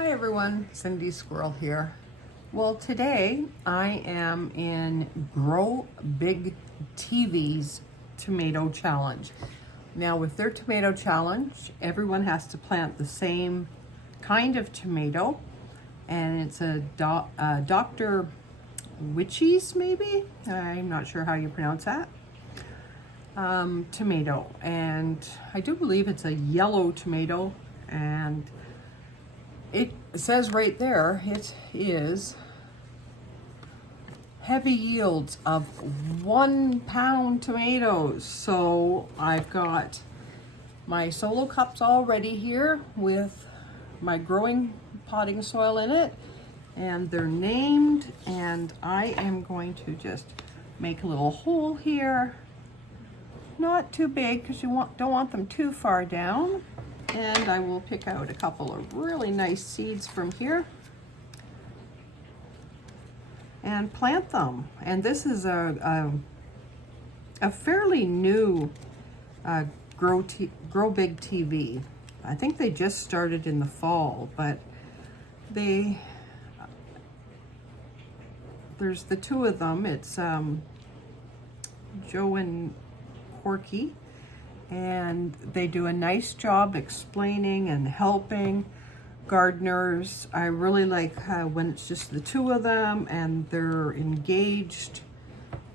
Hi everyone, Cindy Squirrel here. Well, today I am in Grow Big TV's tomato challenge. Now with their tomato challenge, everyone has to plant the same kind of tomato, and it's a Dr. Wyche's, maybe? I'm not sure how you pronounce that. Tomato, and I do believe it's a yellow tomato, and it says right there it is heavy yields of 1 pound tomatoes. So I've got my solo cups all ready here with my growing potting soil in it, and they're named, and I am going to just make a little hole here, not too big because you don't want them too far down. And I will pick out a couple of really nice seeds from here and plant them. And this is a fairly new Grow Big TV. I think they just started in the fall, but there's the two of them. It's Joe and Corky. And they do a nice job explaining and helping gardeners. I really like when it's just the two of them and they're engaged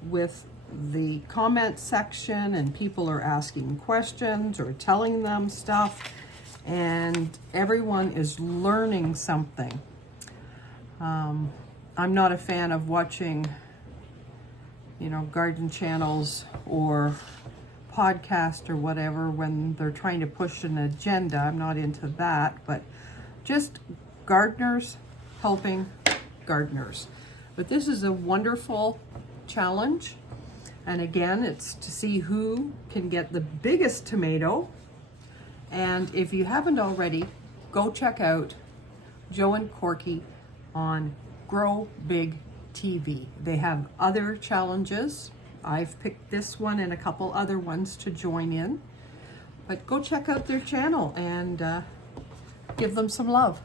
with the comment section, and people are asking questions or telling them stuff, and everyone is learning something. I'm not a fan of watching, garden channels or podcast or whatever when they're trying to push an agenda. I'm not into that, but just gardeners helping gardeners. But this is a wonderful challenge, and again, it's to see who can get the biggest tomato. And if you haven't already, go check out Joe and Corky on Grow Big TV. They have other challenges. I've picked this one and a couple other ones to join in, but go check out their channel and give them some love.